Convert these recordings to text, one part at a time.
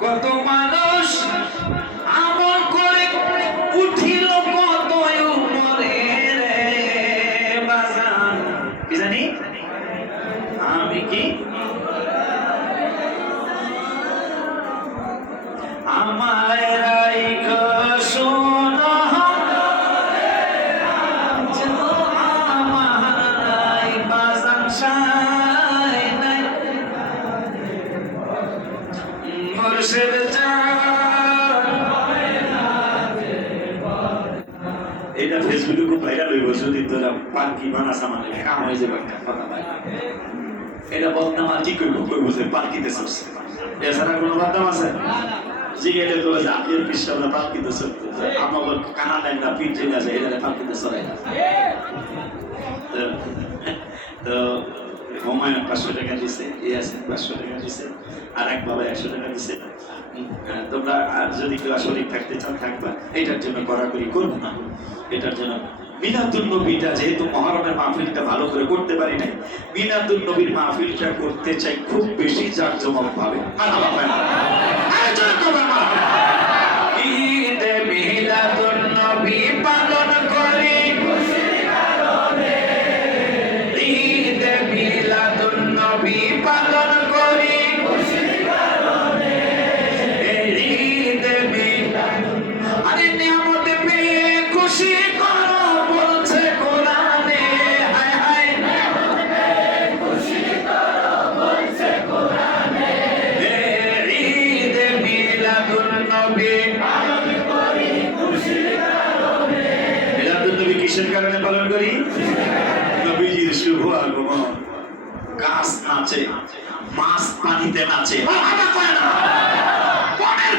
কত মানুষ আমল করে উঠিল কত উপরে রে বাজান। কি জানি? আমি কি? আমায় মুর্শিদ এটা ফেসবুকে খুব ভাইরাল হইব যদি তোরা পালকি বানাসা মানে কাম হয়ে যাবে এটা বদনাম আর কি কইব কইব যে পালকিতে চলছে। এছাড়া কোনো বদনাম আছে? জিগেলে তোরা জাতীয় পিসাবরা পালকিতে চলতে আমার কানা দেন না, পিঠ আছে এটা পালকিতে চলাই না। তো- তো হুমায়ুন পাঁচশো টাকা দিছে ইয়াসিন পাঁচশো টাকা দিছে আর এক বাবা একশো টাকা দিছে। তোমরা আর যদি কেউ থাকতে চাও, থাকবা। এটার জন্য কড়াকড়ি করব না। এটার জন্য মিনাতুল নবীটা যেহেতু মহরমের মাহফিলটা ভালো করে করতে পারি নাই মিনাতুল নবীর মাহফিলটা করতে চাই খুব বেশি জাঁকজমক ভাবে। নবী কিসের কারণে পালন করি? নবীজির শুভ আগমন। গাছ নাচে, মাছ পানিতে নাচে।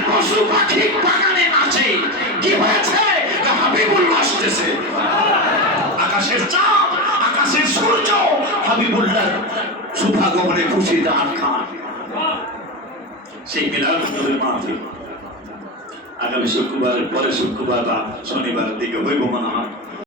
পশু পাখি বাগানে নাচে। কি হয়েছে? আসতেছে আকাশের চাঁদ, আকাশের সূর্য, হাবিবুল্লাহ খুশি দান খান। সেই মিলাদ নবীর মাহফিল। আগামী শুক্রবারের পরে শুক্রবার বা শনিবার দিকে হইব মনে হয়